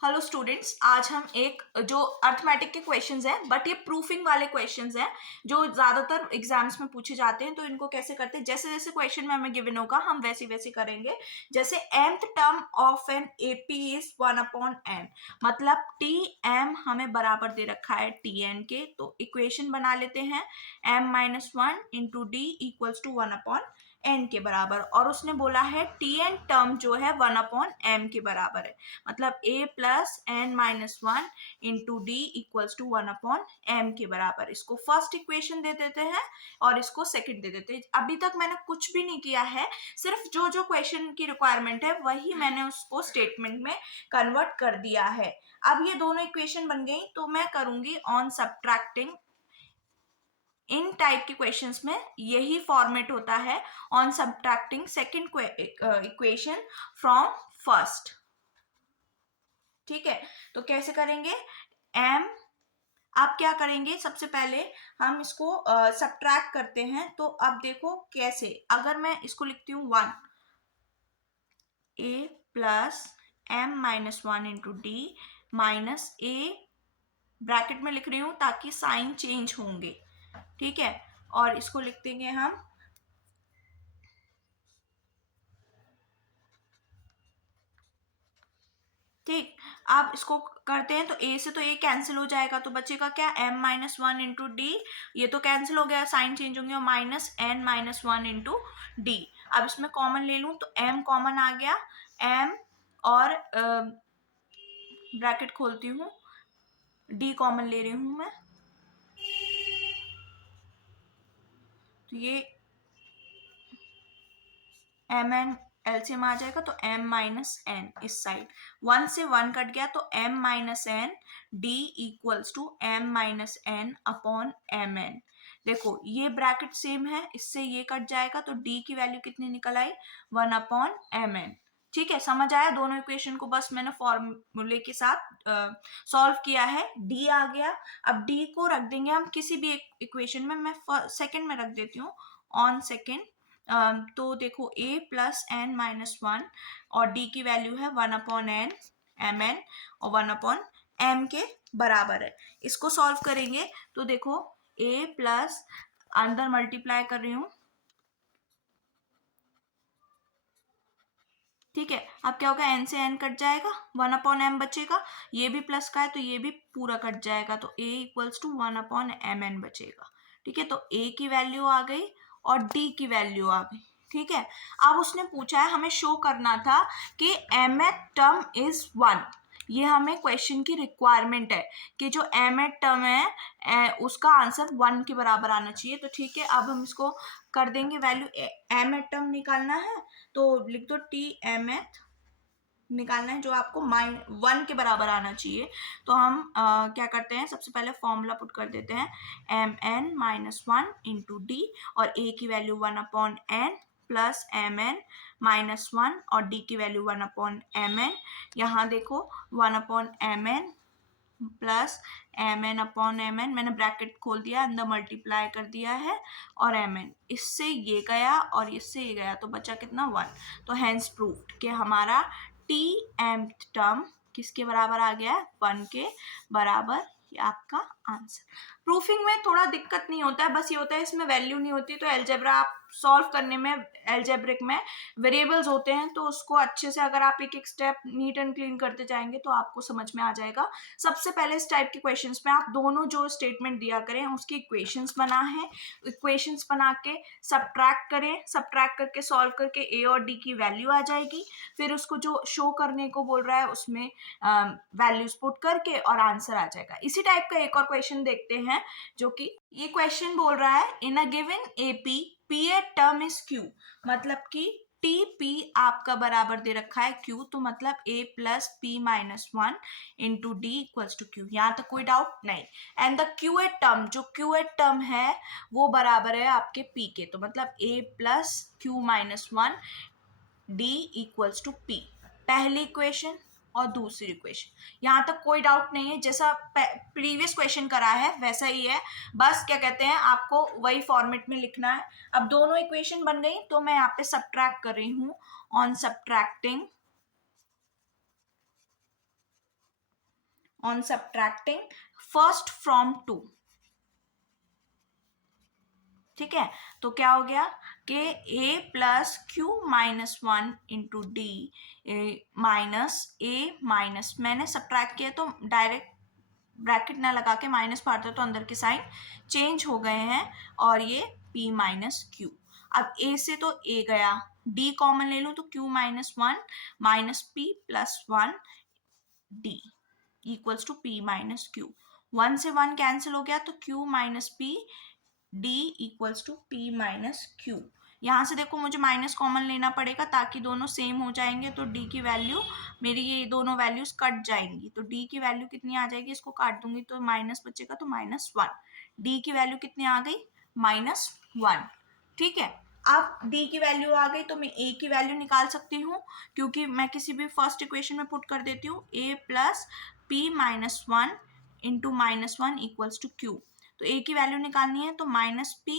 Hello students, आज हम एक जो अर्थमेटिक के क्वेश्चंस हैं बट ये प्रूफिंग वाले क्वेश्चंस हैं जो ज्यादातर एग्जाम्स में पूछे जाते हैं। तो इनको कैसे करते हैं, जैसे जैसे क्वेश्चन में हमें गिवन होगा हम वैसे वैसे करेंगे। जैसे mth term of an AP is 1/n, मतलब टी एम हमें बराबर दे रखा है टी एन के, तो इक्वेशन बना लेते हैं m-1 into d equals to 1/n के बराबर। और उसने बोला है टी एन टर्म जो है 1/m के बराबर है, मतलब a plus n minus one into d equals to 1/m के बराबर। इसको फर्स्ट इक्वेशन दे देते हैं और इसको सेकंड दे देते हैं। अभी तक मैंने कुछ भी नहीं किया है, सिर्फ जो जो क्वेश्चन की रिक्वायरमेंट है वही मैंने उसको स्टेटमेंट में कन्वर्ट कर दिया है। अब ये दोनों इक्वेशन बन गई, तो मैं करूंगी ऑन सब्ट्रैक्टिंग। इन टाइप के क्वेश्चंस में यही फॉर्मेट होता है, on subtracting second equation from first. ठीक है, तो कैसे करेंगे? m, आप क्या करेंगे, सबसे पहले हम इसको सब्ट्रैक्ट करते हैं। तो अब देखो कैसे, अगर मैं इसको लिखती हूँ 1 a plus m-1 into D minus a, bracket में लिख रही हूँ ताकि साइन चेंज होंगे। ठीक है, और इसको लिख देंगे हम ठीक। अब इसको करते हैं तो a से तो a कैंसिल हो जाएगा, तो बचेगा क्या, m-1 इंटू डी। ये तो कैंसिल हो गया, साइन चेंज होंगे, और माइनस n-1 इंटू डी। अब इसमें कॉमन ले लूं तो m कॉमन आ गया, m और ब्रैकेट खोलती हूँ, d कॉमन ले रही हूं मैं, तो ये mn एलसीएम आ जाएगा, तो m-n इस साइड 1 से 1 कट गया, तो m-n d equals to m-n upon mn। देखो ये ब्रैकेट सेम है, इससे ये कट जाएगा, तो d की वैल्यू कितनी निकल आई, 1/mn। ठीक है, समझ आया? दोनों इक्वेशन को बस मैंने फॉर्मूले के साथ सॉल्व किया है, d आ गया। अब d को रख देंगे हम किसी भी एक इक्वेशन में, मैं सेकंड में रख देती हूँ, ऑन सेकंड। तो देखो a प्लस n-1 और d की वैल्यू है 1/n mn और 1/m के बराबर है। इसको सॉल्व करेंगे तो देखो a प्लस, अंदर मल्टीप्लाई कर रही हूँ, ठीक है। अब क्या होगा, n से n कट जाएगा, 1/m बचेगा, ये भी प्लस का है तो ये भी पूरा कट जाएगा, तो a इक्वल्स टू 1/mn बचेगा। ठीक है, तो a की वैल्यू आ गई और d की वैल्यू आ गई। ठीक है, अब उसने पूछा है, हमें शो करना था कि mth टर्म इज 1। ये हमें क्वेश्चन की रिक्वायरमेंट है कि जो mth टर्म है उसका आंसर 1 के बराबर आना चाहिए। तो ठीक है, अब हम इसको कर देंगे वैल्यू, mth टर्म निकालना है तो लिख दो टी mth निकालना है, जो आपको -1 के बराबर आना चाहिए। तो हम क्या करते हैं, सबसे पहले फॉर्मूला पुट कर देते हैं mn-1 इंटू डी, और a की वैल्यू 1/n प्लस mn-1 और d की वैल्यू 1/mn। यहाँ देखो 1/mn प्लस mn/mn, मैंने ब्रैकेट खोल दिया, अंदर मल्टीप्लाई कर दिया है, और mn, इससे ये गया और इससे ये गया, तो बचा कितना, 1। तो हैंस प्रूव्ड कि हमारा टी mth टर्म किसके बराबर आ गया है, 1 के बराबर। ये आपका आंसर। प्रूफिंग में थोड़ा दिक्कत नहीं होता है, बस ये होता है इसमें वैल्यू नहीं होती, तो एलजेब्रा आप सॉल्व करने में, एलजेब्रिक में वेरिएबल्स होते हैं, तो उसको अच्छे से अगर आप एक एक स्टेप नीट एंड क्लीन करते जाएंगे तो आपको समझ में आ जाएगा। सबसे पहले इस टाइप के क्वेश्चंस में आप दोनों जो स्टेटमेंट दिया करें उसकी इक्वेशंस बना है, इक्वेशंस बना के सब्ट्रैक्ट करें, सब्ट्रैक्ट करके सॉल्व करके ए और डी की वैल्यू आ जाएगी। फिर उसको जो शो करने को बोल रहा है उसमें वैल्यूज पुट करके और आंसर आ जाएगा। इसी टाइप का एक और क्वेश्चन देखते हैं, जो कि ये क्वेश्चन बोल रहा है in a given AP P A term is Q, मतलब कि टी पी आपका बराबर दे रखा है क्यू, तो मतलब a plus p-1 into d equals to q. यहाँ तक कोई डाउट नहीं। एंड द क्यूएट टर्म, जो क्यूएट टर्म है वो बराबर है आपके p के, तो मतलब a plus q-1 d equals to p। पहली इक्वेशन और दूसरी इक्वेशन, यहाँ तक कोई डाउट नहीं है, जैसा प्रीवियस क्वेश्चन करा है वैसा ही है, बस क्या कहते हैं आपको वही फॉर्मेट में लिखना है। अब दोनों इक्वेशन बन गई, तो मैं यहाँ पे सब्ट्रैक्ट कर रही हूँ, on subtracting on subtracting first from 2। ठीक है, तो क्या हो गया कि a plus q minus one into D minus a minus, मैंने सब्ट्रैक्ट किया तो डायरेक्ट ब्रैकेट ना लगा के माइनस पढ़ते तो अंदर के साइन चेंज हो गए हैं, और ये p माइनस क्यू। अब a से तो a गया, d कॉमन ले लूं तो q minus one minus p plus one d equals to p minus q. One से वन कैंसिल हो गया तो q minus p d equals to p minus q. यहाँ से देखो मुझे माइनस कॉमन लेना पड़ेगा ताकि दोनों सेम हो जाएंगे, तो d की वैल्यू मेरी ये दोनों वैल्यूज कट जाएंगी, तो d की वैल्यू कितनी आ जाएगी, इसको काट दूंगी तो माइनस बचेगा तो माइनस वन। d की वैल्यू कितनी आ गई, माइनस वन। ठीक है, अब d की वैल्यू आ गई तो मैं a की वैल्यू निकाल सकती हूँ, क्योंकि मैं किसी भी फर्स्ट इक्वेशन में पुट कर देती हूँ a plus p minus one into minus one equals to q. तो a की वैल्यू निकालनी है तो minus p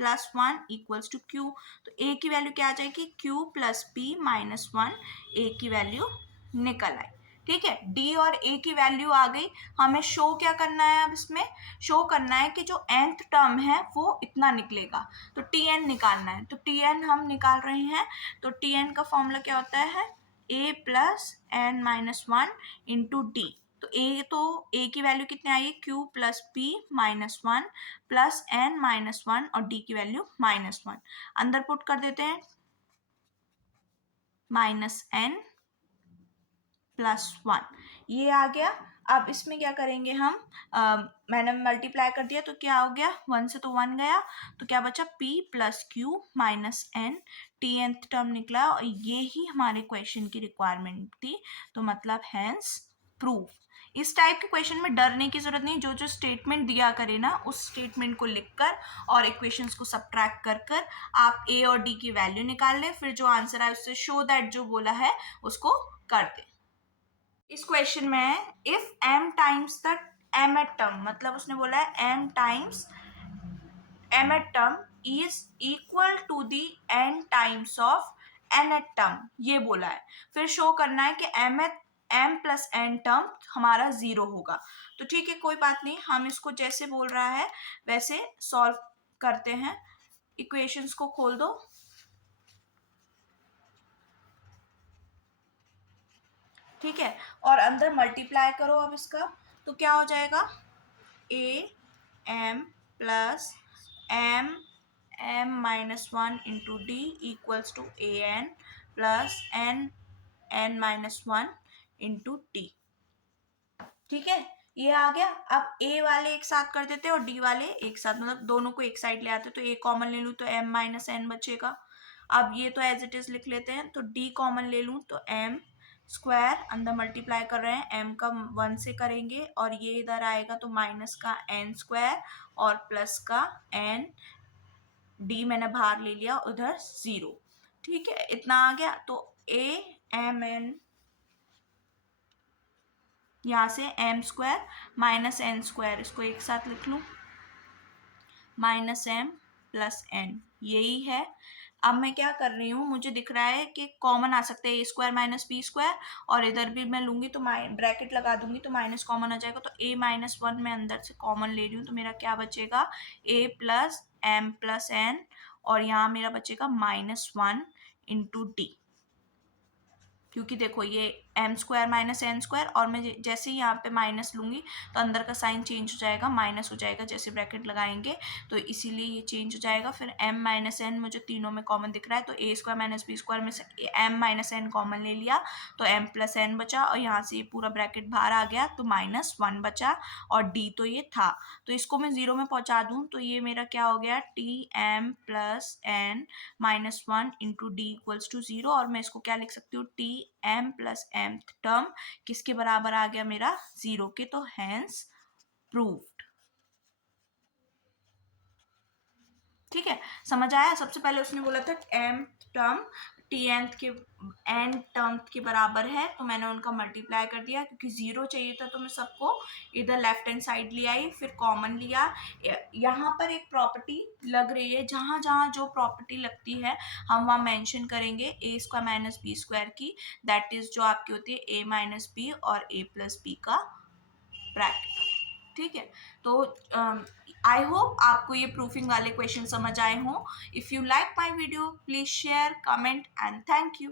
plus one equals to q. तो a की वैल्यू क्या आ जाएगी, q plus p minus one, a की वैल्यू निकल आई। ठीक है, d और a की वैल्यू आ गई। हमें शो क्या करना है, अब इसमें शो करना है कि जो nth टर्म है वो इतना निकलेगा, तो tn निकालना है। तो tn हम निकाल रहे हैं, तो tn का फॉर्मूला क्या होता है, a plus n minus one into d. तो a की वैल्यू कितनी आई, q plus p minus one plus n minus one, और d की वैल्यू माइनस वन। अंदर पुट कर देते हैं, माइनस एन प्लस वन, ये आ गया। अब इसमें क्या करेंगे हम, मैंने मल्टीप्लाई कर दिया तो क्या हो गया, वन से तो वन गया, तो क्या बचा p plus q minus n, tnth term निकला, और ये ही हमारे क्वेश्चन की रिक्वायरमेंट थी। तो मतलब हैंस प्रूफ। इस टाइप के क्वेश्चन में डरने की जरूरत नहीं, जो जो स्टेटमेंट दिया करे ना उस स्टेटमेंट को लिखकर और इक्वेशंस को सब्ट्रैक्ट कर कर आप a और d की वैल्यू निकाल लें, फिर जो आंसर आए उससे शो दैट जो बोला है उसको कर दें। इस क्वेश्चन में है if m times the m th term, मतलब उसने बोला है m times m th term is equal to the n times of n th term, ये बोला है। फिर शो करना है कि m प्लस n टर्म हमारा जीरो होगा। तो ठीक है, कोई बात नहीं, हम इसको जैसे बोल रहा है वैसे सॉल्व करते हैं। इक्वेशंस को खोल दो, ठीक है, और अंदर मल्टीप्लाई करो। अब इसका तो क्या हो जाएगा, a m plus m minus one into d equals to a n plus n minus one into t. ठीक है, ये आ गया। अब a वाले एक साथ कर देते हैं और d वाले एक साथ, मतलब दोनों को एक साइड ले आते, तो a कॉमन ले लूँ तो m माइनस n बचेगा। अब ये तो एज इट इज लिख लेते हैं, तो d कॉमन ले लूँ तो m स्क्वायर, अंदर मल्टीप्लाई कर रहे हैं m का वन से करेंगे, और ये इधर आएगा तो माइनस का n स्क्वायर और प्लस का n, d मैंने बाहर ले लिया, उधर जीरो। ठीक है, इतना आ गया। तो a m n, यहाँ से m square minus n square, इसको एक साथ लिख लूँ, माइनस m प्लस n, यही है। अब मैं क्या कर रही हूँ, मुझे दिख रहा है कि कॉमन आ सकते हैं a square minus b square, और इधर भी मैं लूंगी तो ब्रैकेट लगा दूंगी तो माइनस कॉमन आ जाएगा, तो a माइनस वन मैं अंदर से कॉमन ले रही हूँ, तो मेरा क्या बचेगा, a plus m plus n, और यहाँ मेरा बचेगा माइनस वन इंटू डी। क्योंकि देखो ये m square minus n square, और मैं जैसे ही यहाँ पे माइनस लूंगी तो अंदर का साइन चेंज हो जाएगा, माइनस हो जाएगा जैसे ब्रैकेट लगाएंगे, तो इसीलिए ये चेंज हो जाएगा। फिर m माइनस एन मुझे तीनों में कॉमन दिख रहा है, तो a square minus b square में से m माइनस एन कॉमन ले लिया तो m प्लस एन बचा, और यहाँ से ये पूरा ब्रैकेट बाहर आ गया तो माइनस वन बचा, और d तो ये था, तो इसको मैं जीरो में पहुंचा दूं तो ये मेरा क्या हो गया, t m plus n minus one into d equals to zero, और मैं इसको क्या लिख सकती हूँ, t m plus m term किसके बराबर आ गया मेरा, जीरो के, तो हैंस प्रूव्ड। ठीक है, समझ आया। सबसे पहले उसने बोला था m टर्म tnth के n टर्म के बराबर है, तो मैंने उनका मल्टीप्लाई कर दिया, क्योंकि जीरो चाहिए था तो मैं सबको इधर लेफ्ट हैंड साइड ले आई, फिर कॉमन लिया। यहाँ पर एक प्रॉपर्टी लग रही है, जहाँ जहाँ जो प्रॉपर्टी लगती है हम वहाँ मेंशन करेंगे, a square minus b square की, दैट इज जो आपकी होती है a माइनस बी और a प्लस बी का ब्रैकेट। ठीक है, तो आई होप आपको ये प्रूफिंग वाले क्वेश्चन समझ आए हों। If you like my video please share, comment and thank you.